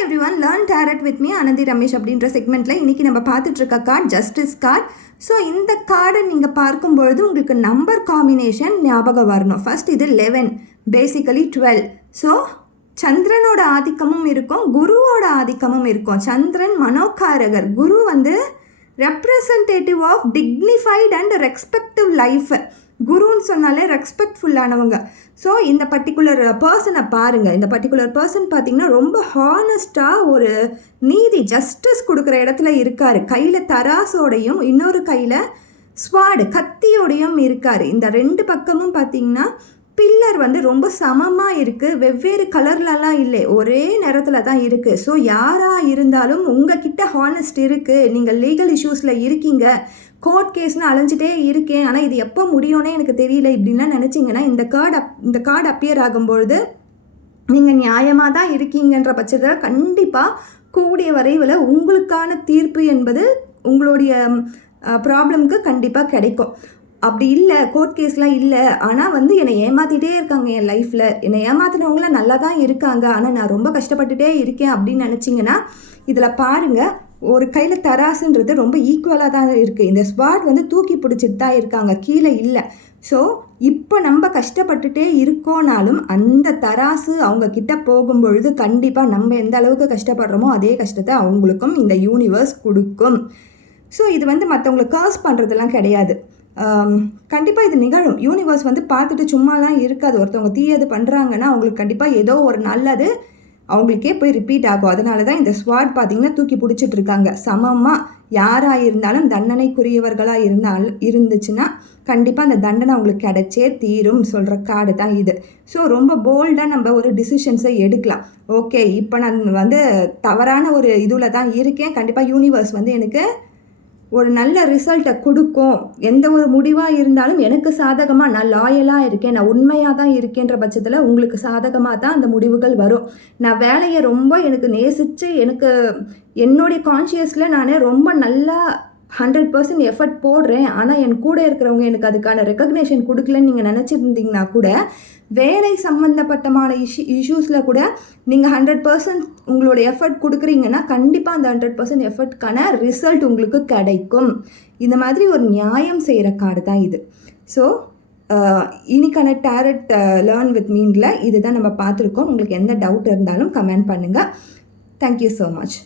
Every one learn tarot with me Ananthi Ramesh அப்படின்ற செக்மெண்ட்டில் இன்றைக்கி நம்ம பார்த்துட்ருக்க கார்டு ஜஸ்டிஸ் கார்டு. ஸோ இந்த கார்டை நீங்கள் பார்க்கும்பொழுது உங்களுக்கு நம்பர் காம்பினேஷன் ஞாபகம் வரணும். ஃபர்ஸ்ட் இது 11, பேசிக்கலி 12. ஸோ சந்திரனோட ஆதிக்கமும் இருக்கும், குருவோட ஆதிக்கமும் இருக்கும். சந்திரன் மனோகாரகர், குரு வந்து representative of dignified and respective life. குருன்னு சொன்னாலே ரெஸ்பெக்ட்ஃபுல்லானவங்க. ஸோ இந்த பர்டிகுலர் பர்சனை பாருங்கள். இந்த பர்டிகுலர் பர்சன் பார்த்திங்கன்னா ரொம்ப ஹானஸ்ட்டாக ஒரு நீதி ஜஸ்டிஸ் கொடுக்குற இடத்துல இருக்கார். கையில் தராசோடையும் இன்னொரு கையில் ஸ்வாடு கத்தியோடையும் இருக்கார். இந்த ரெண்டு பக்கமும் பார்த்திங்கன்னா பில்லர் வந்து ரொம்ப சமமாக இருக்குது, வெவ்வேறு கலர்லலாம் இல்லை, ஒரே நேரத்தில் தான் இருக்குது. ஸோ யாராக இருந்தாலும் உங்ககிட்ட ஹானஸ்ட் இருக்குது, நீங்கள் லீகல் இஷ்யூஸில் இருக்கீங்க, கோர்ட் கேஸ்னு அலைஞ்சிட்டே இருக்கேன், ஆனால் இது எப்போ முடியும்னே எனக்கு தெரியல இப்படின்லாம் நினச்சிங்கன்னா இந்த கார்டு அப்பியர் ஆகும்பொழுது நீங்கள் நியாயமாக தான் இருக்கீங்கன்ற பட்சத்தில் கண்டிப்பாக கூடிய வரைவில் உங்களுக்கான தீர்ப்பு என்பது உங்களுடைய ப்ராப்ளம்க்கு கண்டிப்பாக கிடைக்கும். அப்படி இல்லை, கோர்ட் கேஸ்லாம் இல்லை, ஆனால் வந்து என்னை ஏமாற்றிட்டே இருக்காங்க, என் லைஃப்பில் என்னை ஏமாற்றினவங்களாம் நல்லா தான் இருக்காங்க, ஆனால் நான் ரொம்ப கஷ்டப்பட்டுட்டே இருக்கேன் அப்படின்னு நினச்சிங்கன்னா இதில் பாருங்கள், ஒரு கையில் தராசுன்றது ரொம்ப ஈக்குவலாக தான் இருக்குது. இந்த ஸ்வாட் வந்து தூக்கி பிடிச்சிட்டு தான் இருக்காங்க, கீழே இல்லை. ஸோ இப்போ நம்ம கஷ்டப்பட்டுட்டே இருக்கோனாலும் அந்த தராசு அவங்கக்கிட்ட போகும்பொழுது கண்டிப்பாக நம்ம எந்த அளவுக்கு கஷ்டப்படுறோமோ அதே கஷ்டத்தை அவங்களுக்கும் இந்த யூனிவர்ஸ் கொடுக்கும். ஸோ இது வந்து மற்றவங்களை கர்ஸ் பண்ணுறதெல்லாம் கிடையாது. கண்டிப்பாக இது நிகழும். யூனிவர்ஸ் வந்து பார்த்துட்டு சும்மாலாம் இருக்காது. ஒருத்தவங்க தீயது பண்ணுறாங்கன்னா அவங்களுக்கு கண்டிப்பாக ஏதோ ஒரு நல்லது அவங்களுக்கே போய் ரிப்பீட் ஆகும். அதனால தான் இந்த ஸ்வாட் பார்த்திங்கன்னா தூக்கி பிடிச்சிட்டு இருக்காங்க. சமமாக யாராக இருந்தாலும் தண்டனைக்குரியவர்களாக இருந்துச்சுன்னா கண்டிப்பாக அந்த தண்டனை அவங்களுக்கு கிடைச்சே தீரும் சொல்கிற கார்டு தான் இது. ஸோ ரொம்ப போல்டாக நம்ம ஒரு டிசிஷன்ஸை எடுக்கலாம். ஓகே, இப்போ நான் வந்து தவறான ஒரு இதில் தான் இருக்கேன், கண்டிப்பாக யூனிவர்ஸ் வந்து எனக்கு ஒரு நல்ல ரிசல்ட்டை கொடுக்கும், எந்த ஒரு முடிவாக இருந்தாலும் எனக்கு சாதகமாக, நான் லாயலாக இருக்கேன், நான் உண்மையாக தான் இருக்கேன்ற பட்சத்தில் உங்களுக்கு சாதகமாக தான் அந்த முடிவுகள் வரும். நான் வேலையை ரொம்ப எனக்கு நேசித்து எனக்கு என்னுடைய கான்ஷியஸில் நான் ரொம்ப நல்லா 100% எஃபர்ட் போடுறேன், ஆனால் என் கூட இருக்கிறவங்க எனக்கு அதுக்கான ரெக்கக்னேஷன் கொடுக்கலன்னு நீங்கள் நினச்சிருந்தீங்கன்னா கூட வேலை சம்மந்தப்பட்டமான இஷ்யூஸில் கூட நீங்கள் 100% உங்களோட எஃபர்ட் கொடுக்குறீங்கன்னா கண்டிப்பாக அந்த 100% எஃபர்ட்கான ரிசல்ட் உங்களுக்கு கிடைக்கும். இந்த மாதிரி ஒரு நியாயம் செய்கிற கார்டு தான் இது. ஸோ இன்னைக்கான டேரட் லேர்ன் வித் மீனில் இது தான் நம்ம பார்த்துருக்கோம். உங்களுக்கு எந்த டவுட் இருந்தாலும் கமெண்ட் பண்ணுங்கள். Thank you so much.